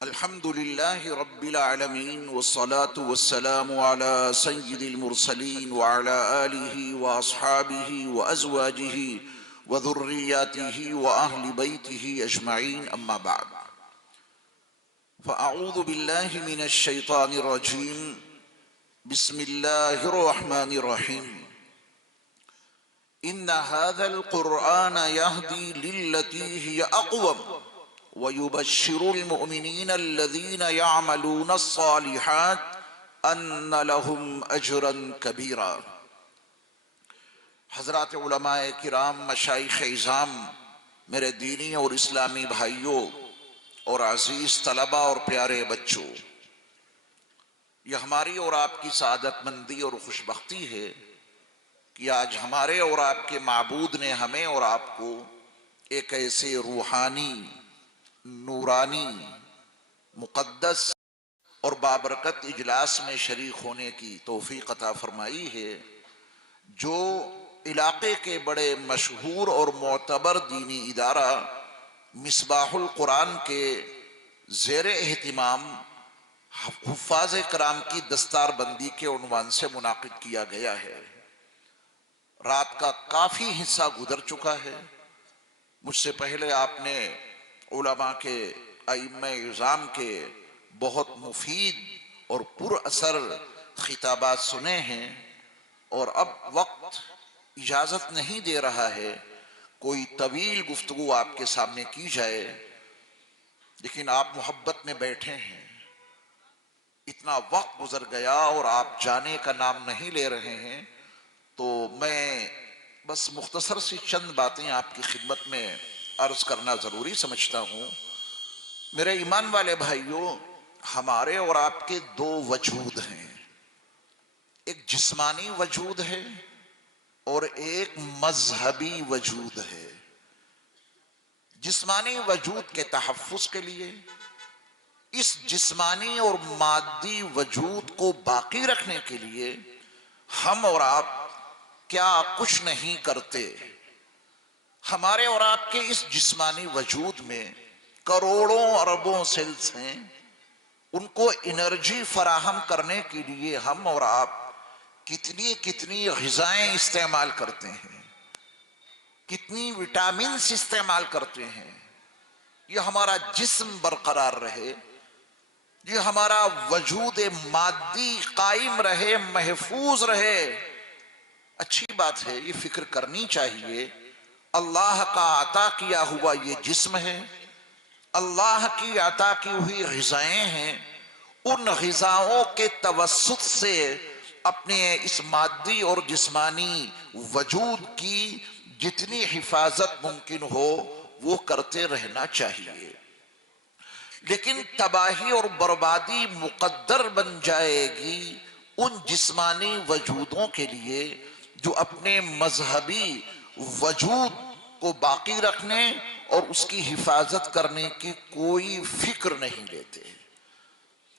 الحمد لله رب العالمين والصلاة والسلام على سيد المرسلين وعلى آله وأصحابه وأزواجه وذرياته وأهل بيته أجمعين أما بعد فأعوذ بالله من الشيطان الرجيم بسم الله الرحمن الرحيم إن هذا القرآن يهدي للتي هي أقوم ويبشر المؤمنين الذين يعملون الصالحات أن لهم أجرا كبيرا۔ حضرات علماء کرام، مشائخ اعظام، میرے دینی اور اسلامی بھائیوں اور عزیز طلبہ اور پیارے بچوں، یہ ہماری اور آپ کی سعادت مندی اور خوشبختی ہے کہ آج ہمارے اور آپ کے معبود نے ہمیں اور آپ کو ایک ایسے روحانی، نورانی، مقدس اور بابرکت اجلاس میں شریک ہونے کی توفیق عطا فرمائی ہے، جو علاقے کے بڑے مشہور اور معتبر دینی ادارہ مصباح القرآن کے زیر اہتمام حفاظ کرام کی دستار بندی کے عنوان سے منعقد کیا گیا ہے۔ رات کا کافی حصہ گزر چکا ہے۔ مجھ سے پہلے آپ نے علماء کے، ائمہ اعظام کے بہت مفید اور پر اثر خطابات سنے ہیں، اور اب وقت اجازت نہیں دے رہا ہے کوئی طویل گفتگو آپ کے سامنے کی جائے، لیکن آپ محبت میں بیٹھے ہیں، اتنا وقت گزر گیا اور آپ جانے کا نام نہیں لے رہے ہیں، تو میں بس مختصر سی چند باتیں آپ کی خدمت میں عرض کرنا ضروری سمجھتا ہوں۔ میرے ایمان والے بھائیوں، ہمارے اور آپ کے دو وجود ہیں، ایک جسمانی وجود ہے اور ایک مذہبی وجود ہے۔ جسمانی وجود کے تحفظ کے لیے، اس جسمانی اور مادی وجود کو باقی رکھنے کے لیے ہم اور آپ کیا کچھ نہیں کرتے۔ ہمارے اور آپ کے اس جسمانی وجود میں کروڑوں اربوں سیلز ہیں، ان کو انرجی فراہم کرنے کے لیے ہم اور آپ کتنی غذائیں استعمال کرتے ہیں، کتنی وٹامنز استعمال کرتے ہیں، یہ ہمارا جسم برقرار رہے، یہ ہمارا وجود مادی قائم رہے، محفوظ رہے۔ اچھی بات ہے، یہ فکر کرنی چاہیے۔ اللہ کا عطا کیا ہوا یہ جسم ہے، اللہ کی عطا کی ہوئی غذائیں ہیں، ان غذاؤں کے توسط سے اپنے اس مادی اور جسمانی وجود کی جتنی حفاظت ممکن ہو وہ کرتے رہنا چاہیے۔ لیکن تباہی اور بربادی مقدر بن جائے گی ان جسمانی وجودوں کے لیے جو اپنے مذہبی وجود کو باقی رکھنے اور اس کی حفاظت کرنے کی کوئی فکر نہیں لیتے۔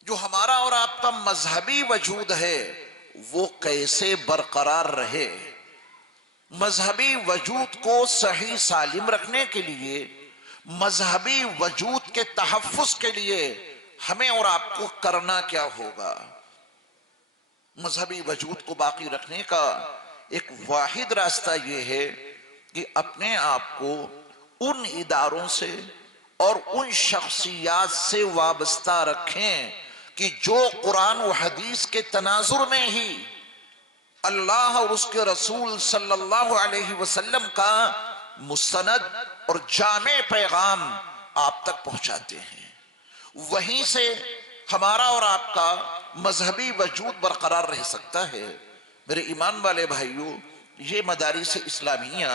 جو ہمارا اور آپ کا مذہبی وجود ہے وہ کیسے برقرار رہے؟ مذہبی وجود کو صحیح سالم رکھنے کے لیے، مذہبی وجود کے تحفظ کے لیے ہمیں اور آپ کو کرنا کیا ہوگا؟ مذہبی وجود کو باقی رکھنے کا ایک واحد راستہ یہ ہے کہ اپنے آپ کو ان اداروں سے اور ان شخصیات سے وابستہ رکھیں کہ جو قرآن و حدیث کے تناظر میں ہی اللہ اور اس کے رسول صلی اللہ علیہ وسلم کا مستند اور جامع پیغام آپ تک پہنچاتے ہیں۔ وہیں سے ہمارا اور آپ کا مذہبی وجود برقرار رہ سکتا ہے۔ میرے ایمان والے بھائیوں، یہ مدارس اسلامیہ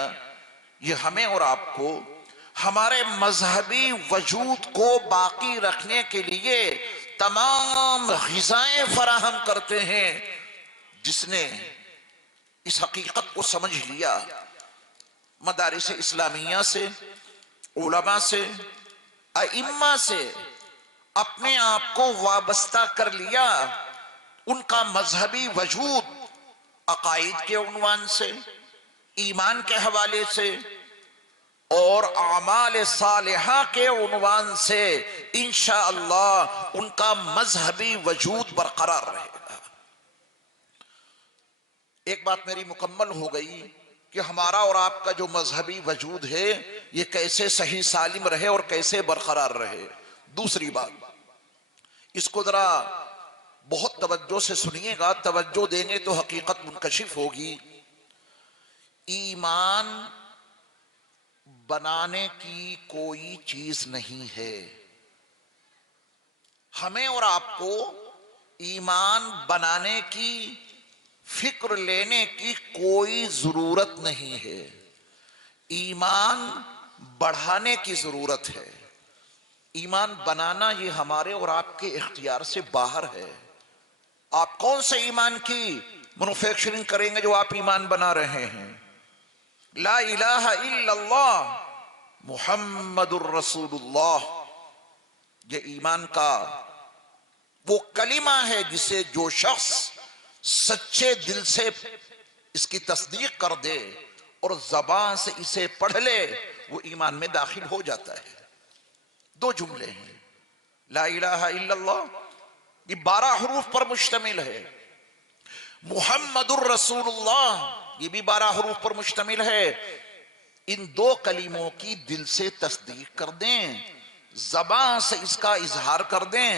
یہ ہمیں اور آپ کو ہمارے مذہبی وجود کو باقی رکھنے کے لیے تمام غذائیں فراہم کرتے ہیں۔ جس نے اس حقیقت کو سمجھ لیا، مدارس اسلامیہ سے، علماء سے، ائمہ سے اپنے آپ کو وابستہ کر لیا، ان کا مذہبی وجود عقائد کے عنوان سے، ایمان کے حوالے سے اور اعمال صالحہ کے عنوان سے انشاءاللہ ان کا مذہبی وجود برقرار رہے گا۔ ایک بات میری مکمل ہو گئی کہ ہمارا اور آپ کا جو مذہبی وجود ہے یہ کیسے صحیح سالم رہے اور کیسے برقرار رہے۔ دوسری بات، اس کو ذرا بہت توجہ سے سنیے گا، توجہ دیں گے تو حقیقت منکشف ہوگی۔ ایمان بنانے کی کوئی چیز نہیں ہے، ہمیں اور آپ کو ایمان بنانے کی فکر لینے کی کوئی ضرورت نہیں ہے، ایمان بڑھانے کی ضرورت ہے۔ ایمان بنانا یہ ہمارے اور آپ کے اختیار سے باہر ہے۔ آپ کون سے ایمان کی مینوفیکچرنگ کریں گے جو آپ ایمان بنا رہے ہیں؟ لا الہ الا اللہ محمد الرسول اللہ، یہ ایمان کا وہ کلمہ ہے جسے جو شخص سچے دل سے اس کی تصدیق کر دے اور زبان سے اسے پڑھ لے وہ ایمان میں داخل ہو جاتا ہے۔ دو جملے ہیں، لا الہ الا اللہ یہ 12 حروف پر مشتمل ہے، محمد الرسول اللہ یہ بھی 12 حروف پر مشتمل ہے۔ ان دو کلموں کی دل سے تصدیق کر دیں، زبان سے اس کا اظہار کر دیں،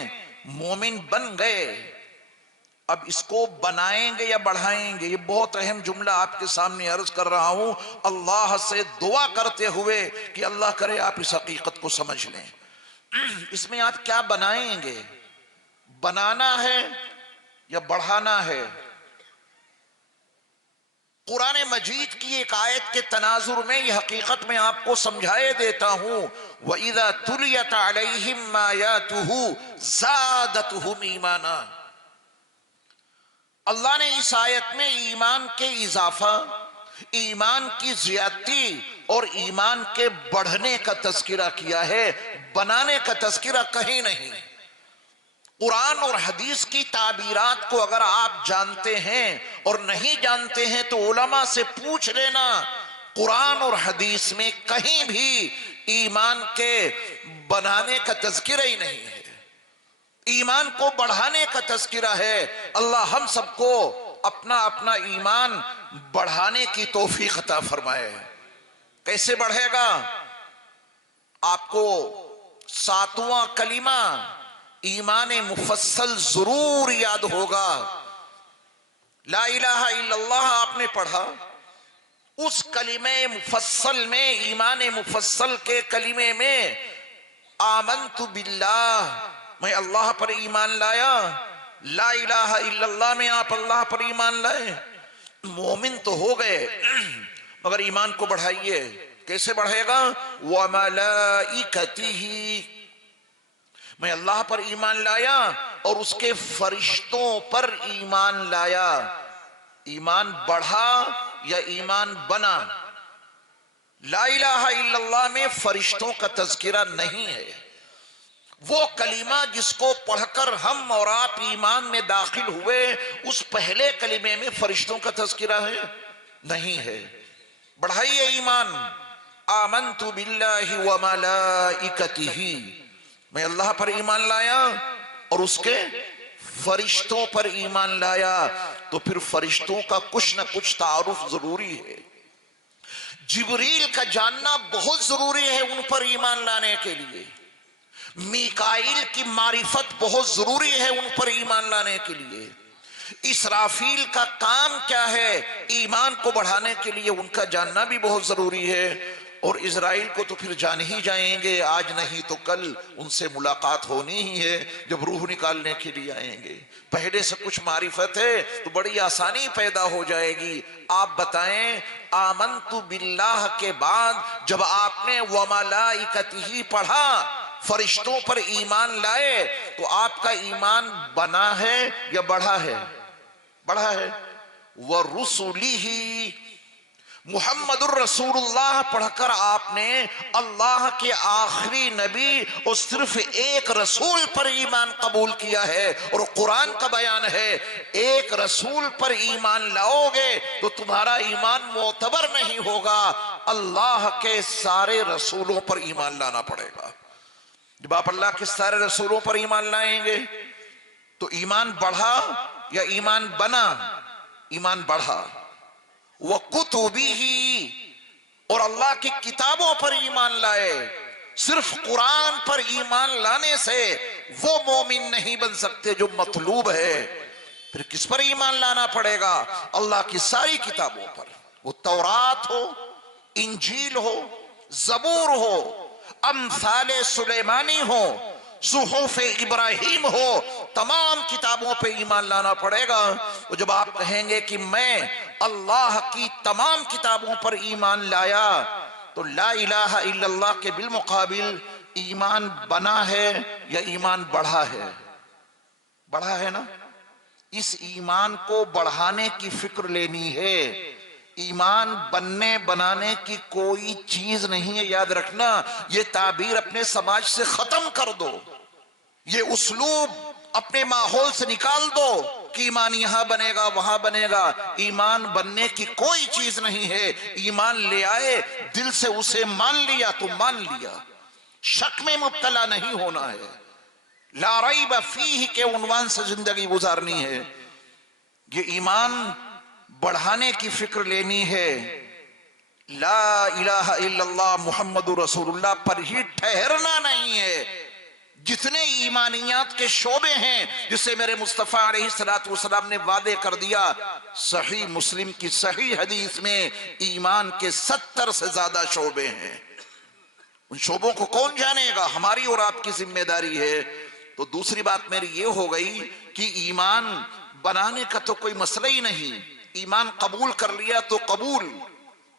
مومن بن گئے۔ اب اس کو بنائیں گے یا بڑھائیں گے، یہ بہت اہم جملہ آپ کے سامنے عرض کر رہا ہوں، اللہ سے دعا کرتے ہوئے کہ اللہ کرے آپ اس حقیقت کو سمجھ لیں۔ اس میں آپ کیا بنائیں گے؟ بنانا ہے یا بڑھانا ہے؟ قرآن مجید کی ایک آیت کے تناظر میں یہ حقیقت میں آپ کو سمجھائے دیتا ہوں، وَإِذَا تُلِيَتْ عَلَيْهِمْ آيَاتُهُ زَادَتْهُمْ ایمانا۔ اللہ نے اس آیت میں ایمان کے اضافہ، ایمان کی زیادتی اور ایمان کے بڑھنے کا تذکرہ کیا ہے، بنانے کا تذکرہ کہیں نہیں۔ قرآن اور حدیث کی تعبیرات کو اگر آپ جانتے ہیں اور نہیں جانتے ہیں تو علماء سے پوچھ لینا، قرآن اور حدیث میں کہیں بھی ایمان کے بنانے کا تذکرہ ہی نہیں ہے، ایمان کو بڑھانے کا تذکرہ ہے۔ اللہ ہم سب کو اپنا اپنا ایمان بڑھانے کی توفیق عطا فرمائے۔ کیسے بڑھے گا؟ آپ کو 7واں کلمہ ایمان مفصل ضرور یاد ہوگا۔ لا الہ الا اللہ آپ نے پڑھا، اس کلمہ مفصل میں، ایمان مفصل کے کلمے میں آمنت باللہ میں اللہ پر ایمان لایا، لا الہ الا اللہ میں آپ اللہ پر ایمان لائے، مومن تو ہو گئے، مگر ایمان کو بڑھائیے۔ کیسے بڑھے گا؟ وَمَلَائِكَتِهِ میں اللہ پر ایمان لایا اور اس کے فرشتوں پر ایمان لایا۔ ایمان بڑھا یا ایمان بنا؟ لا الہ الا اللہ میں فرشتوں کا تذکرہ نہیں ہے، وہ کلمہ جس کو پڑھ کر ہم اور آپ ایمان میں داخل ہوئے اس پہلے کلمے میں فرشتوں کا تذکرہ ہے؟ نہیں ہے۔ بڑھائیے ایمان، آمنت باللہ وملائکتہ میں اللہ پر ایمان لایا اور اس کے فرشتوں پر ایمان لایا، تو پھر فرشتوں کا کچھ نہ کچھ تعارف ضروری ہے۔ جبریل کا جاننا بہت ضروری ہے ان پر ایمان لانے کے لیے، میکائیل کی معرفت بہت ضروری ہے ان پر ایمان لانے کے لیے، اسرافیل کا کام کیا ہے ایمان کو بڑھانے کے لیے ان کا جاننا بھی بہت ضروری ہے، اور اسرائیل کو تو پھر جان ہی جائیں گے، آج نہیں تو کل ان سے ملاقات ہونی ہی ہے جب روح نکالنے کے لیے آئیں گے۔ پہلے سے کچھ معرفت ہے تو بڑی آسانی پیدا ہو جائے گی۔ آپ بتائیں، آمنت باللہ کے بعد جب آپ نے وملائکتہ پڑھا، فرشتوں پر ایمان لائے، تو آپ کا ایمان بنا ہے یا بڑھا ہے؟ بڑھا ہے۔ وَرُسُلِهِ محمد الرسول اللہ پڑھ کر آپ نے اللہ کے آخری نبی اور صرف ایک رسول پر ایمان قبول کیا ہے، اور قرآن کا بیان ہے ایک رسول پر ایمان لاؤ گے تو تمہارا ایمان معتبر نہیں ہوگا، اللہ کے سارے رسولوں پر ایمان لانا پڑے گا۔ جب آپ اللہ کے سارے رسولوں پر ایمان لائیں گے تو ایمان بڑھا یا ایمان بنا؟ ایمان بڑھا۔ وَكُتُبِهِ، اور اللہ کی کتابوں پر ایمان لائے۔ صرف قرآن پر ایمان لانے سے وہ مومن نہیں بن سکتے جو مطلوب ہے، پھر کس پر ایمان لانا پڑے گا؟ اللہ کی ساری کتابوں پر، وہ تورات ہو، انجیل ہو، زبور ہو، امثال سلیمانی ہو، صحف ابراہیم ہو، تمام کتابوں پہ ایمان لانا پڑے گا۔ اور جب آپ کہیں گے کہ میں اللہ کی تمام کتابوں پر ایمان لایا، تو لا الہ الا اللہ کے بالمقابل ایمان بنا ہے یا ایمان بڑھا ہے؟ بڑھا ہے نا؟ اس ایمان کو بڑھانے کی فکر لینی ہے۔ ایمان بننے بنانے کی کوئی چیز نہیں ہے، یاد رکھنا۔ یہ تعبیر اپنے سماج سے ختم کر دو، یہ اسلوب اپنے ماحول سے نکال دو کہ ایمان یہاں بنے گا وہاں بنے گا۔ ایمان بننے کی کوئی چیز نہیں ہے، ایمان لے آئے، دل سے اسے مان لیا تو مان لیا، شک میں مبتلا نہیں ہونا ہے، لا ریب فیہ کے عنوان سے زندگی گزارنی ہے۔ یہ ایمان بڑھانے کی فکر لینی ہے، لا الہ الا اللہ محمد رسول اللہ پر ہی ٹھہرنا نہیں ہے۔ جتنے ایمانیات کے شعبے ہیں جسے میرے مصطفیٰ علیہ السلام نے وعدے کر دیا، صحیح مسلم کی صحیح حدیث میں ایمان کے 70 سے زیادہ شعبے ہیں۔ ان شعبوں کو کون جانے گا؟ ہماری اور آپ کی ذمہ داری ہے۔ تو دوسری بات میری یہ ہو گئی کہ ایمان بنانے کا تو کوئی مسئلہ ہی نہیں، ایمان قبول کر لیا تو قبول،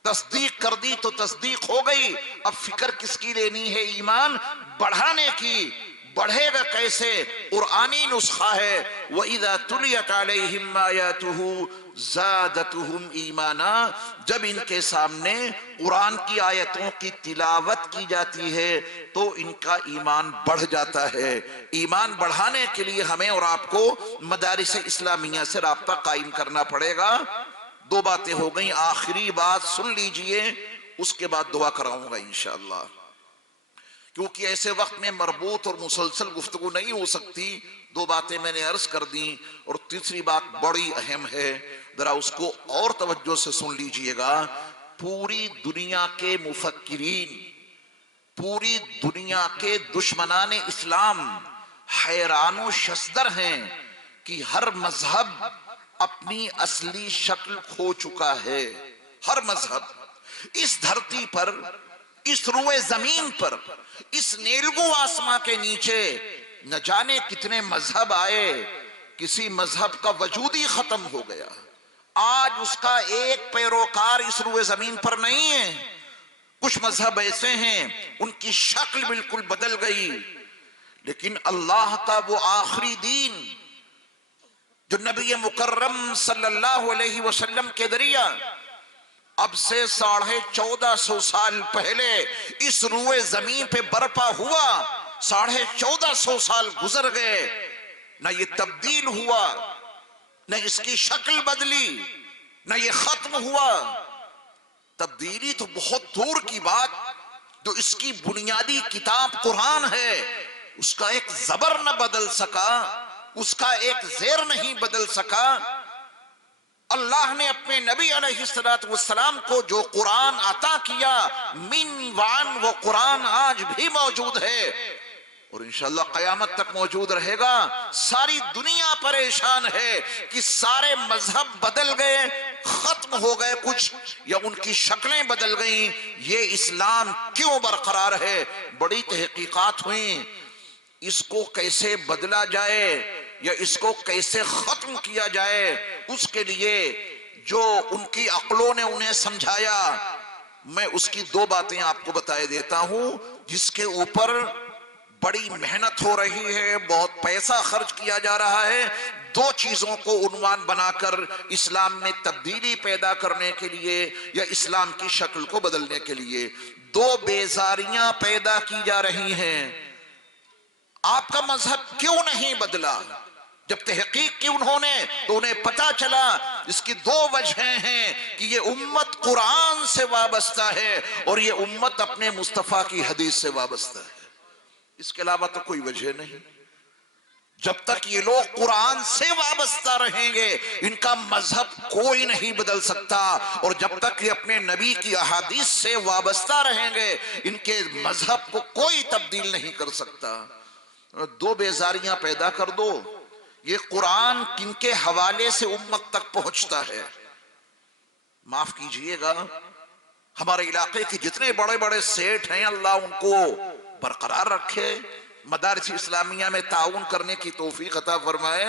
تصدیق کر دی تو تصدیق ہو گئی۔ اب فکر کس کی لینی ہے؟ ایمان بڑھانے کی۔ بڑھے گا کیسے؟ قرآنی نسخہ ہے، وَإِذَا تُلِيَتْ عَلَيْهِمْ آيَاتُهُ زَادَتْهُمْ إِيمَانًا، جب ان کے سامنے قرآن کی آیتوں کی تلاوت کی جاتی ہے تو ان کا ایمان بڑھ جاتا ہے۔ ایمان بڑھانے کے لیے ہمیں اور آپ کو مدارس اسلامیہ سے رابطہ قائم کرنا پڑے گا۔ دو باتیں ہو گئیں، آخری بات سن لیجئے، اس کے بعد دعا کراؤں گا انشاءاللہ، کیونکہ ایسے وقت میں مربوط اور مسلسل گفتگو نہیں ہو سکتی۔ دو باتیں میں نے عرض کر دیں، اور تیسری بات بڑی اہم ہے، ذرا اس کو اور توجہ سے سن لیجئے گا۔ پوری دنیا کے مفکرین، پوری دنیا کے دشمنان اسلام حیران و شزدر ہیں کہ ہر مذہب اپنی اصلی شکل کھو چکا ہے۔ ہر مذہب اس دھرتی پر، اس روئے زمین پر، اس نیلگو آسماں کے نیچے نہ جانے کتنے مذہب آئے، کسی مذہب کا وجود ہی ختم ہو گیا۔ آج اس کا ایک پیروکار اس روئے زمین پر نہیں ہے۔ کچھ مذہب ایسے ہیں ان کی شکل بالکل بدل گئی، لیکن اللہ کا وہ آخری دین جو نبی مکرم صلی اللہ علیہ وسلم کے ذریعہ اب سے 1450 سال پہلے اس روئے زمین پہ برپا ہوا، 1450 سال گزر گئے، نہ یہ تبدیل ہوا، نہ اس کی شکل بدلی، نہ یہ ختم ہوا۔ تبدیلی تو بہت دور کی بات، جو اس کی بنیادی کتاب قرآن ہے اس کا ایک زبر نہ بدل سکا، اس کا ایک زیر نہیں بدل سکا۔ اللہ نے اپنے نبی علیہ السلام کو جو قرآن عطا کیا، من وعن، وہ قرآن آج بھی موجود ہے اور انشاءاللہ قیامت تک موجود رہے گا۔ ساری دنیا پریشان ہے کہ سارے مذہب بدل گئے، ختم ہو گئے کچھ، یا ان کی شکلیں بدل گئیں، یہ اسلام کیوں برقرار ہے؟ بڑی تحقیقات ہوئیں، اس کو کیسے بدلا جائے یا اس کو کیسے ختم کیا جائے، اس کے لیے جو ان کی عقلوں نے انہیں سمجھایا، میں اس کی دو باتیں آپ کو بتائے دیتا ہوں جس کے اوپر بڑی محنت ہو رہی ہے، بہت پیسہ خرچ کیا جا رہا ہے۔ دو چیزوں کو عنوان بنا کر اسلام میں تبدیلی پیدا کرنے کے لیے یا اسلام کی شکل کو بدلنے کے لیے دو بیزاریاں پیدا کی جا رہی ہیں۔ آپ کا مذہب کیوں نہیں بدلا؟ جب تحقیق کی انہوں نے تو انہیں پتا چلا اس کی دو وجہیں ہیں کہ یہ امت قرآن سے وابستہ ہے اور یہ امت اپنے مصطفیٰ کی حدیث سے وابستہ ہے، اس کے علاوہ تو کوئی وجہ نہیں۔ جب تک یہ لوگ قرآن سے وابستہ رہیں گے ان کا مذہب کوئی نہیں بدل سکتا، اور جب تک یہ اپنے نبی کی احادیث سے وابستہ رہیں گے ان کے مذہب کو کوئی تبدیل نہیں کر سکتا۔ دو بیزاریاں پیدا کر دو، یہ قرآن کن کے حوالے سے امت تک پہنچتا ہے؟ معاف کیجئے گا، ہمارے علاقے کے جتنے بڑے بڑے سیٹ ہیں اللہ ان کو برقرار رکھے، مدارس اسلامیہ میں تعاون کرنے کی توفیق عطا فرمائے،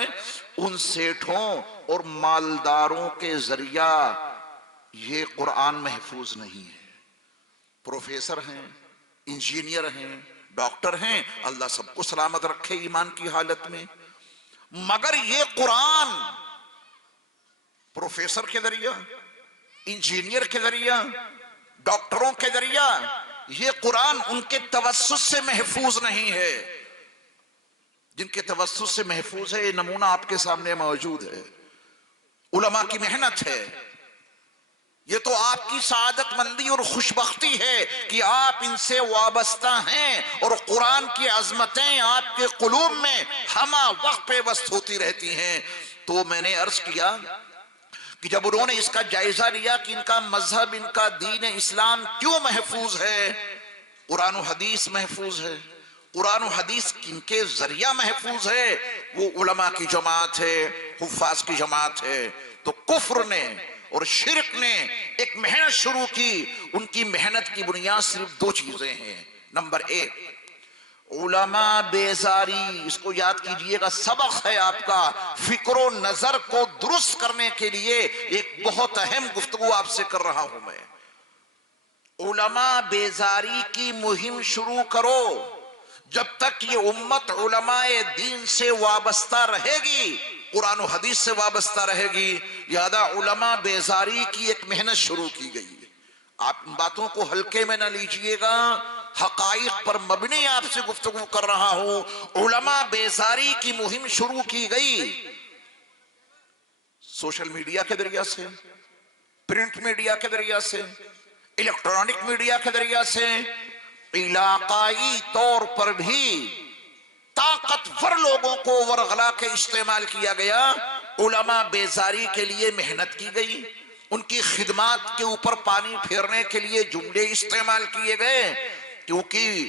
ان سیٹھوں اور مالداروں کے ذریعہ یہ قرآن محفوظ نہیں ہے۔ پروفیسر ہیں، انجینئر ہیں، ڈاکٹر ہیں، اللہ سب کو سلامت رکھے ایمان کی حالت میں، مگر یہ قرآن پروفیسر کے ذریعہ، انجینئر کے ذریعہ، ڈاکٹروں کے ذریعہ یہ قرآن ان کے توسط سے محفوظ نہیں ہے۔ جن کے توسط سے محفوظ ہے یہ نمونہ آپ کے سامنے موجود ہے، علماء کی محنت ہے۔ یہ تو آپ کی سعادت مندی اور خوشبختی ہے کہ آپ ان سے وابستہ ہیں اور قرآن کی عظمتیں آپ کے قلوب میں ہمہ وقت پیوست ہوتی رہتی ہیں۔ تو میں نے عرض کیا کہ جب انہوں نے اس کا جائزہ لیا کہ ان کا مذہب، ان کا دین اسلام کیوں محفوظ ہے، قرآن و حدیث محفوظ ہے، قرآن و حدیث کن کے ذریعہ محفوظ ہے، وہ علماء کی جماعت ہے، حفاظ کی جماعت ہے، تو کفر نے اور شرک نے ایک محنت شروع کی۔ ان کی محنت کی بنیاد صرف دو چیزیں ہیں۔ نمبر ایک، علماء بیزاری، اس کو یاد کیجئے گا، سبق ہے آپ کا، فکر و نظر کو درست کرنے کے لیے ایک بہت اہم گفتگو آپ سے کر رہا ہوں میں۔ علماء بیزاری کی مہم شروع کرو۔ جب تک یہ امت علماء دین سے وابستہ رہے گی، قرآن و حدیث سے وابستہ رہے گی، لہذا علماء بیزاری کی ایک محنت شروع کی گئی۔ آپ ان باتوں کو ہلکے میں نہ لیجئے گا، حقائق پر مبنی آپ سے گفتگو کر رہا ہوں۔ علماء بیزاری کی مہم شروع کی گئی، سوشل میڈیا کے ذریعہ سے، پرنٹ میڈیا کے ذریعہ سے، الیکٹرانک میڈیا کے ذریعہ سے، علاقائی طور پر بھی طاقتور لوگوں کو ورغلا کے استعمال کیا گیا۔ علماء بیزاری کے لیے محنت کی گئی، ان کی خدمات کے اوپر پانی پھیرنے کے لیے جملے استعمال کیے گئے، کیونکہ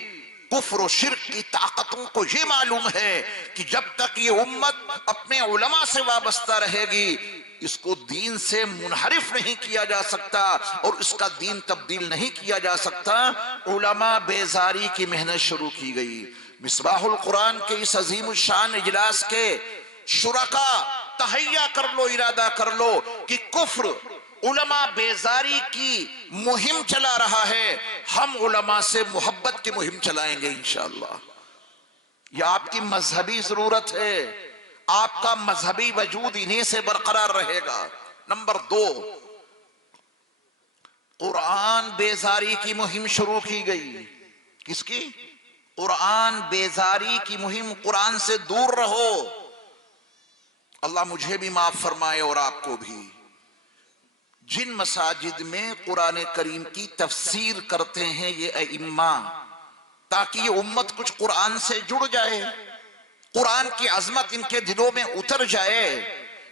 کفر و شرک کی طاقتوں کو یہ معلوم ہے کہ جب تک یہ امت اپنے علماء سے وابستہ رہے گی اس کو دین سے منحرف نہیں کیا جا سکتا اور اس کا دین تبدیل نہیں کیا جا سکتا۔ علماء بیزاری کی محنت شروع کی گئی۔ مصباح القرآن کے اس عظیم الشان اجلاس کے شرکا تہیہ کر لو، ارادہ کر لو کہ کفر علماء بیزاری کی مہم چلا رہا ہے، ہم علماء سے محبت کی مہم چلائیں گے انشاءاللہ۔ یہ آپ کی مذہبی ضرورت ہے، آپ کا مذہبی وجود انہیں سے برقرار رہے گا۔ نمبر دو، قرآن بیزاری کی مہم شروع کی گئی۔ کس کی؟ قرآن بیزاری کی مہم۔ قرآن سے دور رہو۔ اللہ مجھے بھی معاف فرمائے اور آپ کو بھی۔ جن مساجد میں قرآن کریم کی تفسیر کرتے ہیں یہ ائمہ، تاکہ یہ امت کچھ قرآن سے جڑ جائے، قرآن کی عظمت ان کے دلوں میں اتر جائے،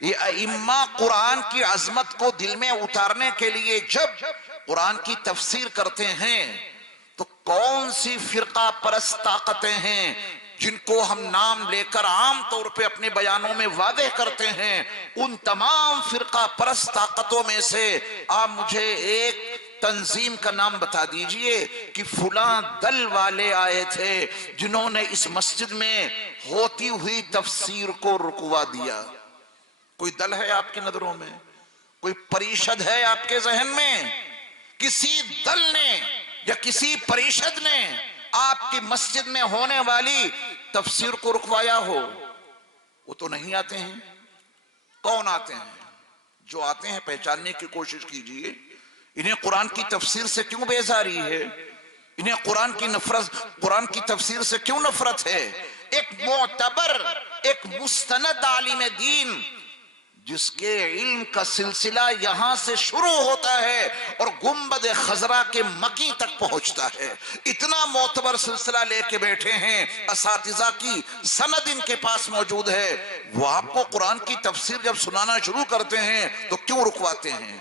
یہ ائمہ قرآن کی عظمت کو دل میں اتارنے کے لیے جب قرآن کی تفسیر کرتے ہیں تو کون سی فرقہ پرست طاقتیں ہیں جن کو ہم نام لے کر عام طور پہ اپنے بیانوں میں واضح کرتے ہیں، ان تمام فرقہ پرست طاقتوں میں سے آپ مجھے ایک تنظیم کا نام بتا دیجئے کہ فلاں دل والے آئے تھے جنہوں نے اس مسجد میں ہوتی ہوئی تفسیر کو رکوا دیا۔ کوئی دل ہے آپ کی نظروں میں؟ کوئی پریشد ہے آپ کے ذہن میں؟ کسی دل نے یا کسی پریشد نے آپ کی مسجد میں ہونے والی تفسیر کو رکوایا ہو؟ وہ تو نہیں آتے ہیں۔ کون آتے ہیں؟ جو آتے ہیں پہچاننے کی کوشش کیجئے انہیں قرآن کی تفسیر سے کیوں بیزاری ہے، انہیں قرآن کی تفسیر سے کیوں نفرت ہے؟ ایک معتبر، ایک مستند عالم دین جس کے علم کا سلسلہ یہاں سے شروع ہوتا ہے اور گنبد خضرا کے مکی تک پہنچتا ہے، اتنا معتبر سلسلہ لے کے بیٹھے ہیں، اساتذہ کی سند ان کے پاس موجود ہے، وہ آپ کو قرآن کی تفسیر جب سنانا شروع کرتے ہیں تو کیوں رکواتے ہیں؟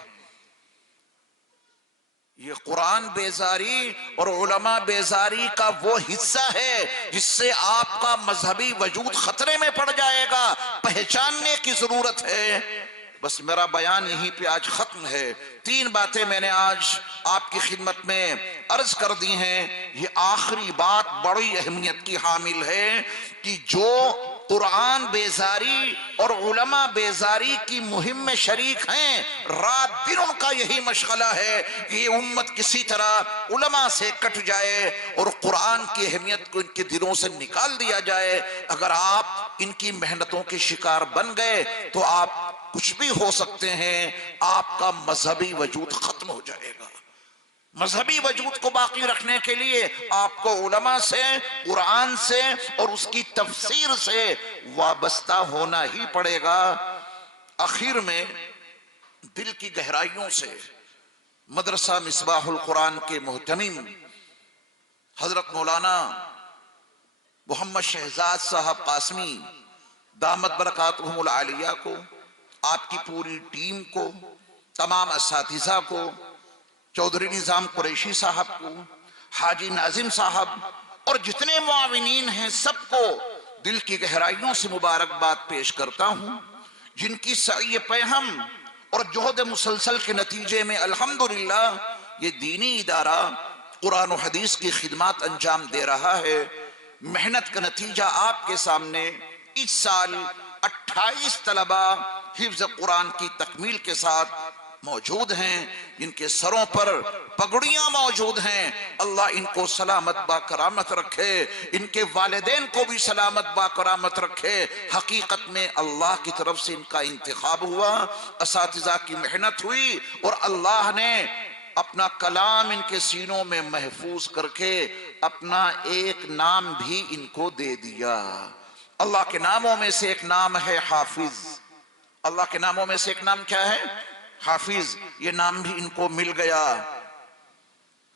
یہ قرآن بیزاری اور علماء بیزاری کا وہ حصہ ہے جس سے آپ کا مذہبی وجود خطرے میں پڑ جائے گا، پہچاننے کی ضرورت ہے۔ بس میرا بیان یہیں پہ آج ختم ہے۔ 3 باتیں میں نے آج آپ کی خدمت میں عرض کر دی ہیں۔ یہ آخری بات بڑی اہمیت کی حامل ہے کہ جو قرآن بیزاری اور علماء بیزاری کی مہم میں شریک ہیں، رات دن ان کا یہی مشغلہ ہے کہ یہ امت کسی طرح علماء سے کٹ جائے اور قرآن کی اہمیت کو ان کے دلوں سے نکال دیا جائے۔ اگر آپ ان کی محنتوں کے شکار بن گئے تو آپ کچھ بھی ہو سکتے ہیں، آپ کا مذہبی وجود ختم ہو جائے گا۔ مذہبی وجود کو باقی رکھنے کے لیے آپ کو علماء سے، قرآن سے اور اس کی تفسیر سے وابستہ ہونا ہی پڑے گا۔ آخر میں دل کی گہرائیوں سے مدرسہ مصباح القرآن کے محتمم حضرت مولانا محمد شہزاد صاحب قاسمی دامت برکاتہم العالیہ کو، آپ کی پوری ٹیم کو، تمام اساتذہ کو، چودھری نظام قریشی صاحب کو، حاجی ناظم صاحب اور جتنے معاونین ہیں سب کو دل کی گہرائیوں سے مبارکباد پیش کرتا ہوں، جن کی سعی پیہم اور جہد مسلسل کے نتیجے میں الحمدللہ یہ دینی ادارہ قرآن و حدیث کی خدمات انجام دے رہا ہے۔ محنت کا نتیجہ آپ کے سامنے اس سال 28 طلبہ حفظ قرآن کی تکمیل کے ساتھ موجود ہیں، جن کے سروں پر پگڑیاں موجود ہیں۔ اللہ ان کو سلامت با کرامت رکھے، ان کے والدین کو بھی سلامت با کرامت رکھے۔ حقیقت میں اللہ کی طرف سے ان کا انتخاب ہوا، اساتذہ کی محنت ہوئی اور اللہ نے اپنا کلام ان کے سینوں میں محفوظ کر کے اپنا ایک نام بھی ان کو دے دیا۔ اللہ کے ناموں میں سے ایک نام ہے حافظ۔ اللہ کے ناموں میں سے ایک نام کیا ہے؟ حافظ۔ یہ نام بھی ان کو مل گیا۔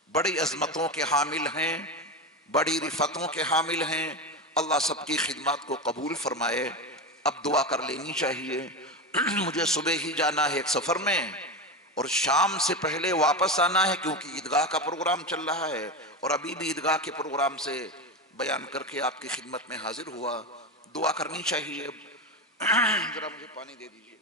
بڑی عظمتوں کے حامل ہیں، بڑی رفتوں کے حامل ہیں۔ اللہ سب کی خدمات کو قبول فرمائے۔ اب دعا کر لینی چاہیے۔ مجھے صبح ہی جانا ہے ایک سفر میں اور شام سے پہلے واپس آنا ہے، کیونکہ عیدگاہ کا پروگرام چل رہا ہے اور ابھی بھی عیدگاہ کے پروگرام سے بیان کر کے آپ کی خدمت میں حاضر ہوا۔ دعا کرنی چاہیے۔ ذرا مجھے پانی دے دیجیے۔